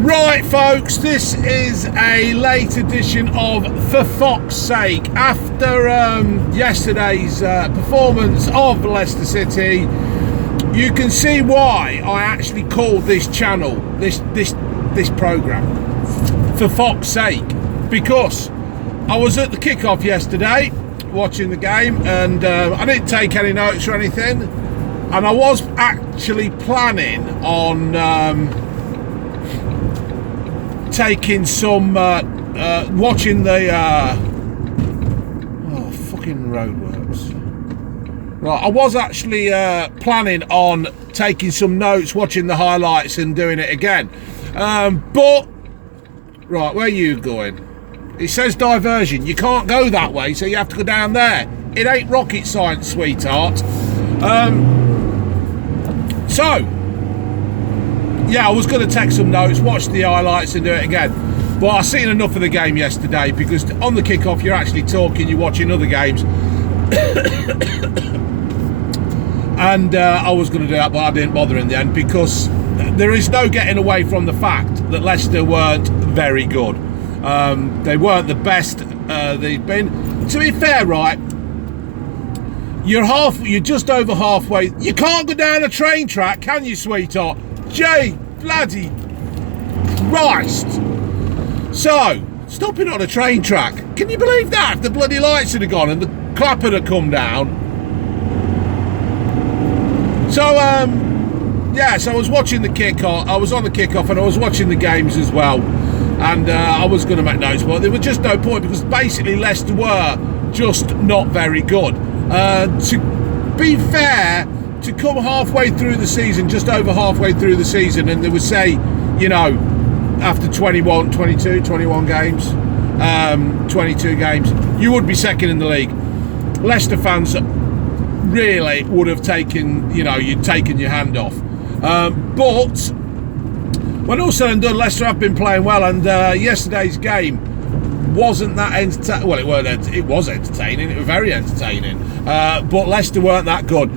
Right, folks, this is a late edition of For Fox's Sake. After yesterday's performance of Leicester City, you can see why I actually called this channel, this programme, For Fox's Sake. Because I was at the kickoff yesterday, watching the game, and I didn't take any notes or anything. And I was actually planning on taking some, watching the, fucking roadworks. Right, I was actually planning on taking some notes, watching the highlights and doing it again. But, right, where are you going? It says diversion. You can't go that way, so you have to go down there. It ain't rocket science, sweetheart. So, yeah, I was going to take some notes, watch the highlights and do it again. But I've seen enough of the game yesterday, because on the kickoff you're actually talking, you're watching other games. And I was going to do that, but I didn't bother in the end, because there is no getting away from the fact that Leicester weren't very good. They weren't the best they've been. To be fair, right, you're just over halfway. You can't go down a train track, can you, sweetheart? Jay bloody Christ. So, stopping on a train track. Can you believe that? If the bloody lights had gone and the clapper had come down. So, yeah, so I was watching the kickoff. I was on the kickoff and I was watching the games as well. And I was going to make notes, but there was just no point, because basically Leicester were just not very good. To be fair, to come halfway through the season, just over halfway through the season, and they would say, you know, after 21 games, 22 games, you would be second in the league. Leicester fans really would have taken, you know, you'd taken your hand off. But when all said and done, Leicester have been playing well, and yesterday's game wasn't that entertaining. Well, it was entertaining. It was very entertaining. But Leicester weren't that good.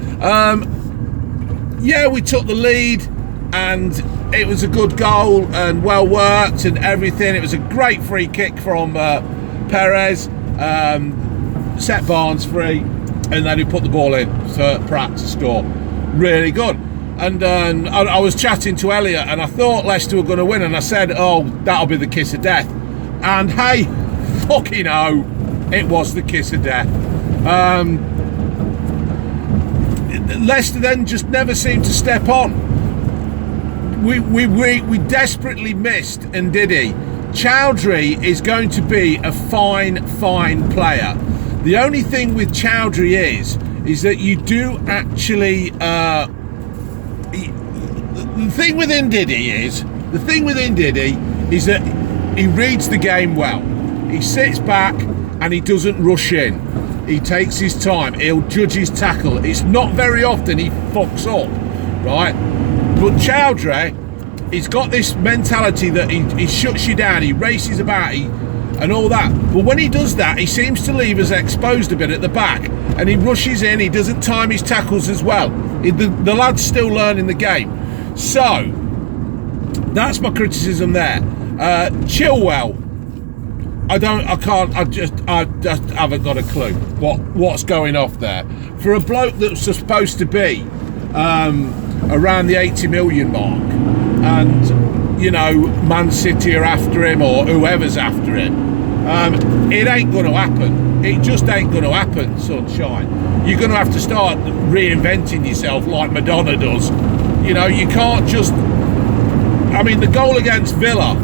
Yeah, we took the lead, and it was a good goal and well worked and everything. It was a great free kick from Perez, set Barnes free, and then he put the ball in for Pratt to score. Really good. And I was chatting to Elliot, and I thought Leicester were going to win, and I said, oh, that'll be the kiss of death. And hey, fucking oh, it was the kiss of death. Leicester then just never seemed to step on. We desperately missed Ndidi. Chowdhury is going to be a fine player. The only thing with Chowdhury is that you do actually. The thing with Ndidi is that he reads the game well. He sits back and he doesn't rush in. He takes his time. He'll judge his tackle. It's not very often he fucks up, right? But Chowdhury, he's got this mentality that he shuts you down, he races about, and all that. But when he does that, he seems to leave us exposed a bit at the back, and he rushes in. He doesn't time his tackles as well. The lad's still learning the game. So that's my criticism there. Chilwell, I just haven't got a clue what's going off there. For a bloke that's supposed to be around the 80 million mark, and you know, Man City are after him, or whoever's after him, it ain't going to happen. It just ain't going to happen, sunshine. You're going to have to start reinventing yourself like Madonna does. You know, you can't just. I mean, the goal against Villa,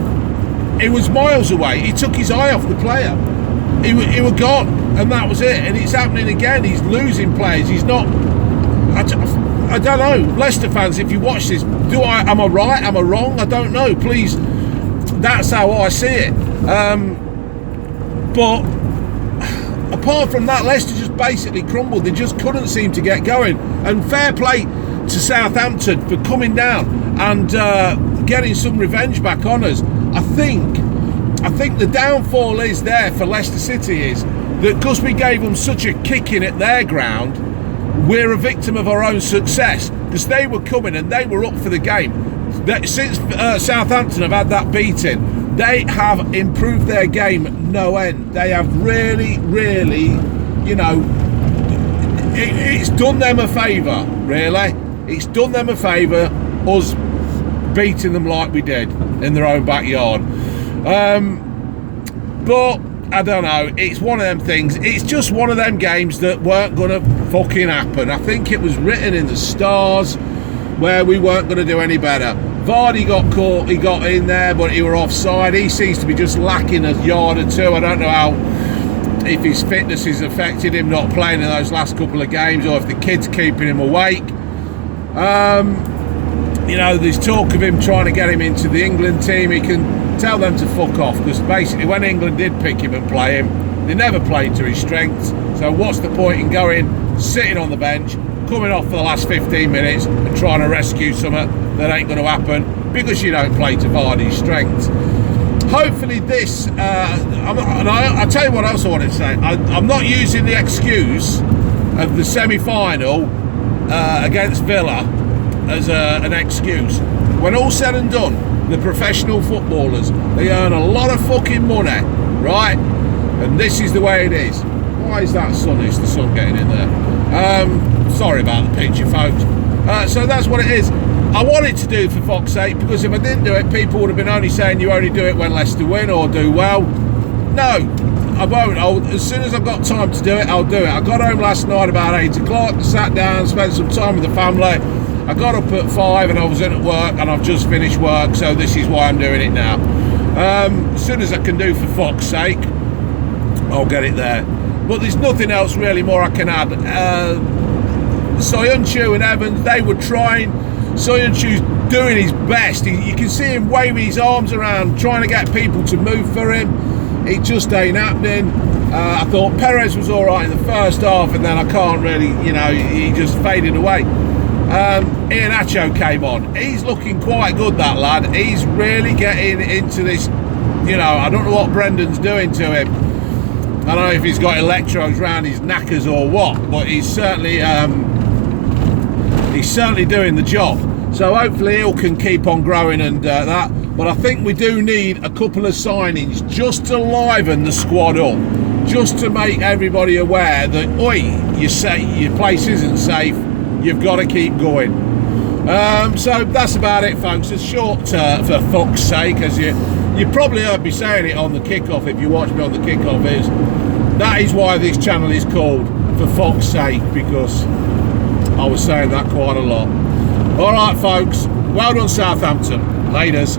it was miles away. He took his eye off the player. He was gone, and that was it. And it's happening again. He's losing players. He's not. I don't know, Leicester fans. If you watch this, am I right? Am I wrong? I don't know. Please, that's how I see it. But apart from that, Leicester just basically crumbled. They just couldn't seem to get going. And fair play to Southampton for coming down and getting some revenge back on us. I think the downfall is there for Leicester City is that because we gave them such a kicking at their ground, we're a victim of our own success, because they were coming and they were up for the game. Since Southampton have had that beating, they have improved their game no end. They have really, you know, it's done them a favour, really. It's done them a favour, us beating them like we did in their own backyard. But I don't know, it's one of them things. It's just one of them games that weren't going to fucking happen. I think it was written in the stars where we weren't going to do any better. Vardy got caught, he got in there, but he were offside. He seems to be just lacking a yard or two. I don't know how, if his fitness has affected him not playing in those last couple of games, or if the kid's keeping him awake. You know, there's talk of him trying to get him into the England team. He can tell them to fuck off, because basically when England did pick him and play him, they never played to his strengths. So what's the point in going, sitting on the bench, coming off for the last 15 minutes and trying to rescue something that ain't going to happen because you don't play to Vardy's strengths. Hopefully this, I'll tell you what else I wanted to say. I'm not using the excuse of the semi-final against Villa as an excuse. When all's said and done, the professional footballers, they earn a lot of fucking money, right? And this is the way it is. Why is that sun? Is the sun getting in there? Sorry about the picture, folks. So that's what it is. I wanted to do it for fuck's sake, because if I didn't do it, people would have been only saying you only do it when Leicester win or do well. No, I won't. As soon as I've got time to do it, I'll do it. I got home last night about 8 o'clock, sat down, spent some time with the family. I got up at 5 and I was in at work, and I've just finished work, so this is why I'm doing it now. As soon as I can do for fuck's sake, I'll get it there. But there's nothing else really more I can add. Soyuncu and Evans, they were trying. Soyuncu's doing his best. You can see him waving his arms around, trying to get people to move for him. It just ain't happening. I thought Perez was all right in the first half, and then I can't really, you know, he just faded away. Iheanacho came on. He's looking quite good, that lad. He's really getting into this, you know, I don't know what Brendan's doing to him. I don't know if he's got electrodes around his knackers or what, but he's certainly doing the job. So hopefully he can keep on growing and that. But I think we do need a couple of signings just to liven the squad up, just to make everybody aware that, oi, your place isn't safe. You've got to keep going. So that's about it, folks. It's short for fuck's sake, as you probably heard me saying it on the kickoff. If you watch me on the kickoff, that is why this channel is called For Fuck's Sake, because I was saying that quite a lot. All right, folks. Well done, Southampton. Laters.